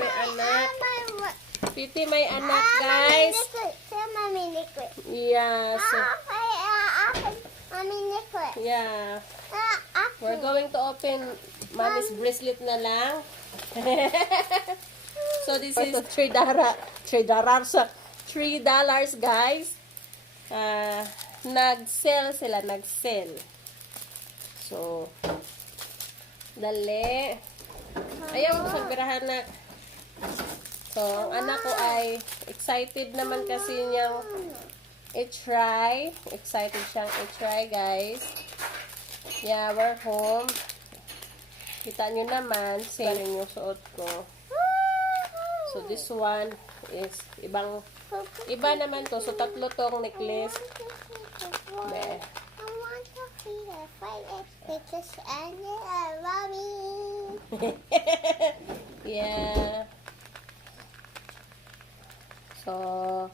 may anak. Piti may anak, guys. Yeah, so... Yeah. We're going to open Mommy's bracelet na lang. So this is $3, guys. Nag-sell sila, nag-sell. So, dali. Ayaw ko sagbirahan na. So, ang anak ko ay excited naman kasi niyang i-try. Excited siyang i-try, guys. Yeah, we're home. Kita nyo naman, same yung suot ko. So, this one is iba naman to. So, tatlo tong necklace. There. Yeah. So,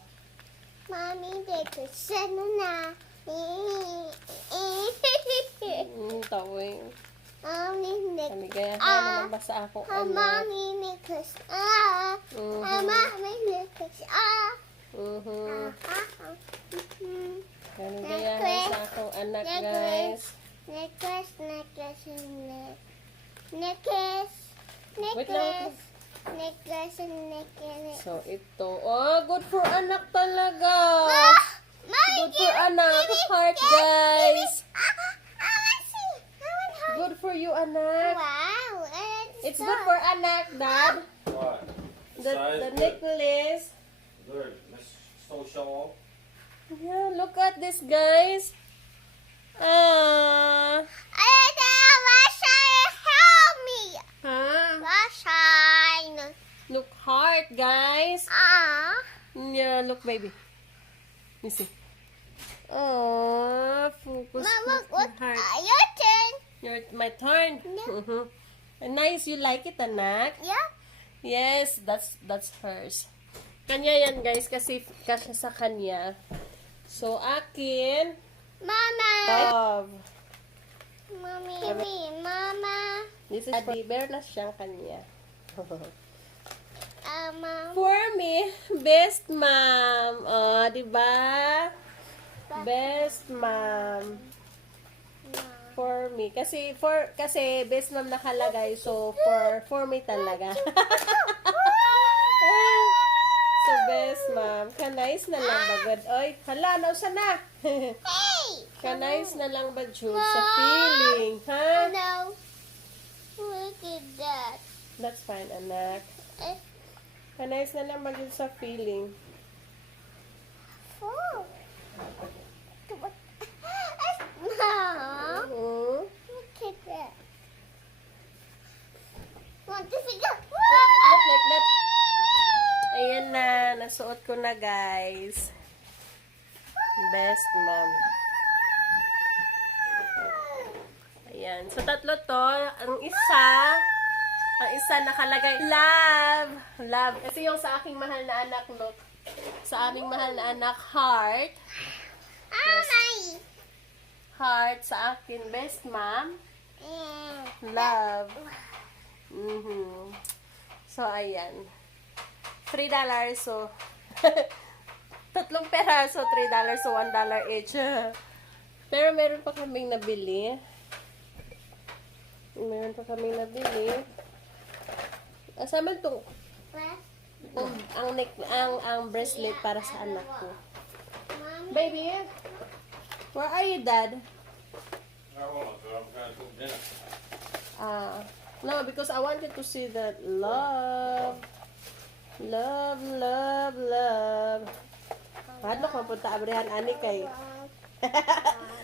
Mommy, they could send na. Tawing. Mommy, Kaligayahan naman ba sa ako, anak? Mommy, because Mommy, because Kaligayahan sa akong anak, guys. Necklace. Wait lang. So, ito. Oh, good for anak talaga. Good for anak. Heart, guys. Good for you, anak. Wow. It's good for anak, Dad. What? The necklace. Good. Let's still show off. Yeah, look at this, guys. Ah. Help me. Huh? Shine. Look heart, guys. Yeah, look, baby. You see. Oh, focus. Mama, look, what? heart. Your turn. My turn. Yeah. Nice, you like it, anak? Yeah. Yes, that's hers. Kanya yan, guys, kasi sa kanya. So, akin. Mama. Love. Mommy. Mama. This is for bear na siyang kanya. Mom. For me, best mom. Oh, di ba? Best mom. For me. Kasi best mom nakalagay. So, for me talaga. So, best mom. Kanais na lang ba, God? Oy, hala, nausa na. Hey. Kanais na lang ba, Jude? Sa feeling, ha? No. Look at that. That's fine, anak. Kanais na lang ba, Jude, sa feeling? Oh. Mom. Look at that. Want to see that? Look like that. Ayan na, nasuot ko na, guys. Best mom. Ayan. So, tatlo to. Ang isa nakalagay, love. Love. Kasi yung sa aking mahal na anak, look. Sa aming mahal na anak, heart. Mommy. Heart. Sa akin, best mom. Love. So, ayan. $3. So, tatlong peraso, $3. So, $1 each. Pero meron pa kaming nabili. Asama itong ang bracelet para sa anak ko. Baby, where are you, Dad? I won't, but I'm trying to cook dinner. No, because I wanted to see that love. Love. Padok mapunta abrihan ani kay.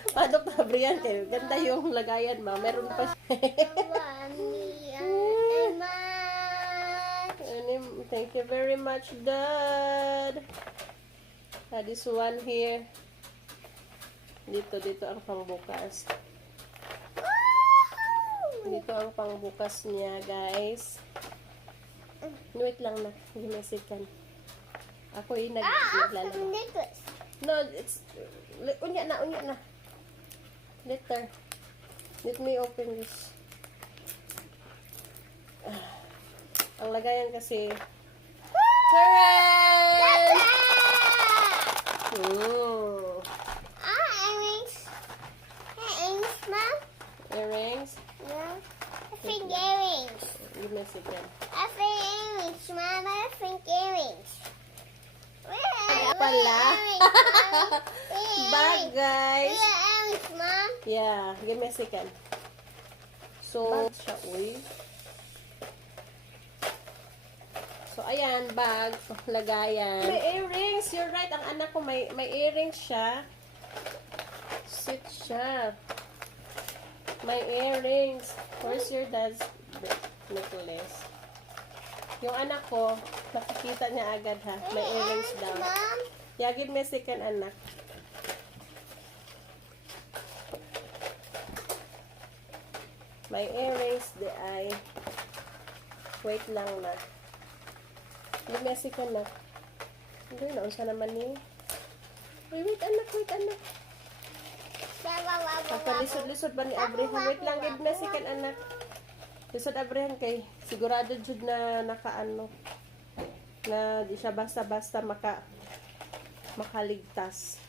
Padok na abrihan kay. Ganda yung lagayan, ma. Meron pa Thank you very much, Dad. This one here. Dito ang pangbukas. Dito ang pangbukas niya, guys. Wait lang na. Give me a second. Ako yung naglalaro. No, it's... Unya na. Later. Let me open this. Ang ang lagayan kasi. Taran! Earrings. Earrings, Mom. Earrings. Yeah. I think earrings. Give me a second. I think earrings, Mom. I think earrings. Kaya pala. Bag, guys. Earrings, Mom. Yeah, give me a second. So, siya, uy. So, ayan, bag, lagayan. May earrings, you're right. Ang anak ko, may earrings siya. Sit siya. May earrings. Where's your dad's necklace? Yung anak ko, nakikita niya agad ha. May earrings daw. Mom. Yeah, give me a second, anak. May earrings, di ay. Wait lang na. Give me a second na. Hindi, naunsa naman ni. Wait, anak, wait, anak. Pagkalisod-lisod ba ni Abraham? Wait lang, give me a second, anak. Lisod Abraham kay sigurado jud na nakaano. Na di siya basta-basta makaligtas.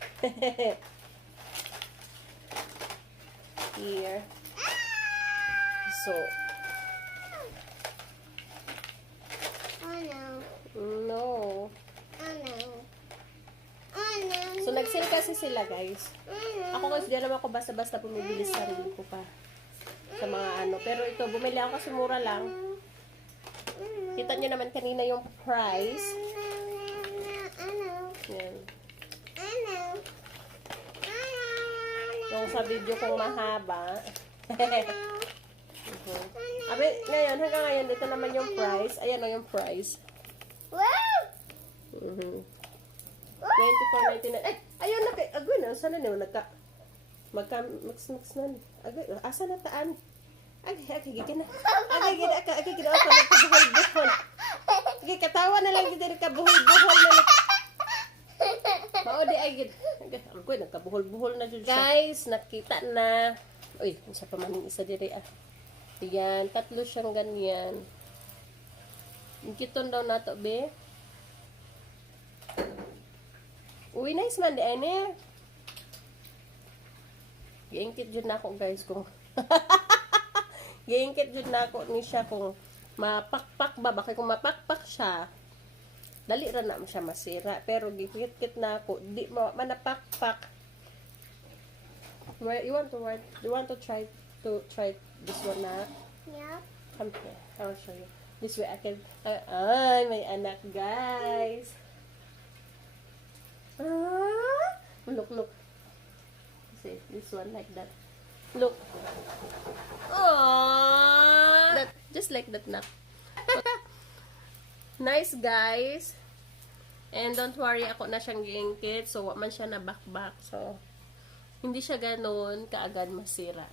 Here. So, Oh no. no. Oh no. Oh no. So, nag-sale kasi sila, guys. Ako kasi di naman ako basta-basta pumibili sa sarili ko pa. Sa mga ano. Pero ito, bumili ako kasi mura lang. Kita nyo naman kanina yung price. Yan. Yung sa video kong mahaba. Abi, ngayon, hanggang ngayon, dito naman yung price. Ayan o yung price. Wow! 24.99. Ay, ayun na kay, agoy na, sana na, max na. Agoy, asa na taan? Gigina. Gigina, ako, nagkabuhol-buhol. Sige, katawa na lang, gigina, nagkabuhol-buhol na lang. Maudi, ay, agoy, nagkabuhol-buhol na dyan siya. Guys, nakita na. Uy, isa pa man isa diri ah. Ayan, 3 siyang ganyan. Ikiton daw nato, be. Uy, nice man, di ane. Giingkit jud na ako, guys, kung giingkit jud na ako ni siya kung mapakpak ba. Bakit kung mapakpak siya, dali ra na siya masira. Pero gikit-kit na ako, di manapakpak. You want to try this one na? Yeah. Come here. I will show you. This way I can. Ay, may anak, guys. Look. See, this one like that. Look. Aww. Just like that na. Nice, guys. And don't worry, ako na siyang giingkit. So, wa man siya na bakbak. So, hindi siya ganoon kaagad masira.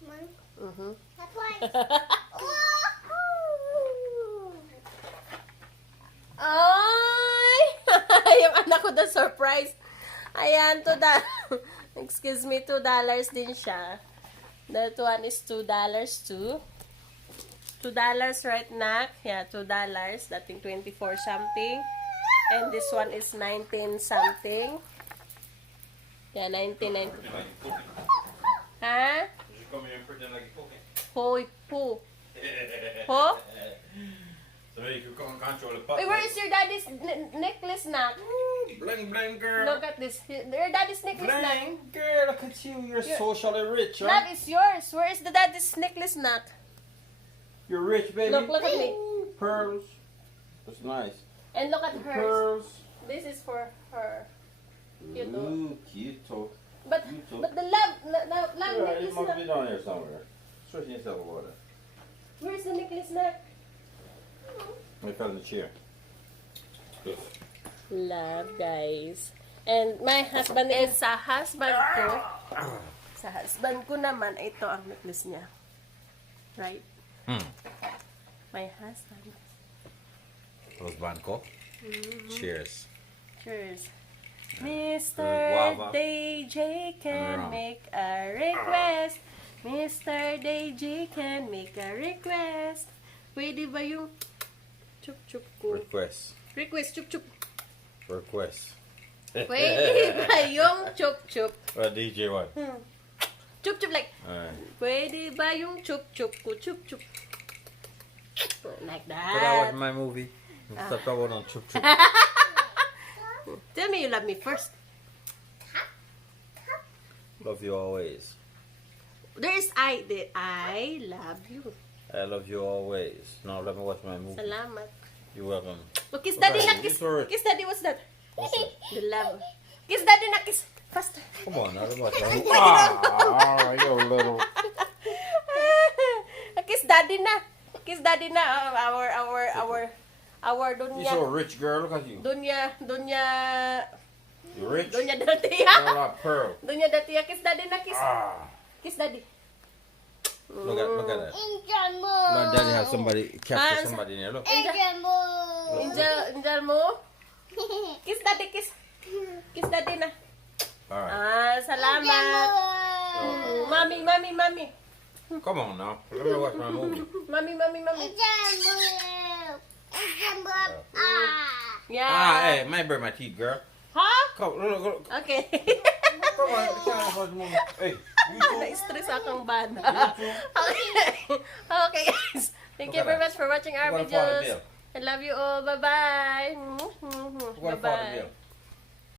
Mom. That's why. Ay! Yung anak ko na surprise. Ayan, excuse me, $2 din siya. That one is $2 too. $2 right na. Yeah, $2. Dating 24 something. And this one is 19 something. Yeah, 19. Ha? You come here and pretend like you're cooking. Hoy, po. Ho? So you can control the pot. Hey, where is your daddy's necklace na? Bling bling girl. Look at this. Your daddy's necklace na. Bling girl, look at you. You're socially rich, right? That is yours. Where is the daddy's necklace nut? You're rich, baby. Look at me. Pearls. That's nice. And look at hers. Pearls. This is for her. Cute. Ooh, cute. But the love Yeah, it necklace must be nut. down here somewhere. Stretching yourself water. Where's the necklace nut? I fell in the chair. Good. Love, guys. And my husband is sa husband ko. Sa husband ko naman, ito ang necklace niya. Right? My husband. Husband ko? Cheers. Cheers. Mr. Guava. DJ can Ano? make a request. Mr. DJ can make a request. Pwede ba yung chup-chup ko? Request. Request, chup-chup. Request. Pwede ba yung chup-chup? DJ what? Chup-chup like, Alright. pwede ba yung chup-chup ko? Chup-chup. Like Could I watch that. my movie? Stop talking on chup chup. Tell me you love me first. Love you always. There's I. I love you. I love you always. Now let me watch my movie. Salamat. You're welcome. Oh, kiss daddy Okay, na, kiss. it's alright. Kiss daddy, what's that? What's that? The love. Kiss daddy na, kiss. Faster. Come on, now let me watch my movie. Ah, you little. Kiss daddy na. Kiss daddy na. Our You're dunya. so rich, girl. Look at you. Dunya. You're rich. Dunya dati You're ha. like pearl. Dunya dati ha. Kiss daddy na, kiss. Ah. Kiss daddy. Look at that. Angel mo. My daddy have somebody capture Ah, somebody in there. Look. Angel mo. Angel mo. Kiss daddy, kiss. Kiss daddy na. All right. Ah, salamat. Mami. Come on now. Let me watch my movie. Mami. Angel mo. Angel mo. Ah. Yeah. Ah, hey, my burn my teeth, girl. Ha? Come, look. Okay. Come on, come on, watch the movie. Hey, you too. Na-stress akong bana. Okay, guys. Thank you very much for watching our What a father videos. bill. I love you all. Bye-bye. What a father Bye-bye. bill.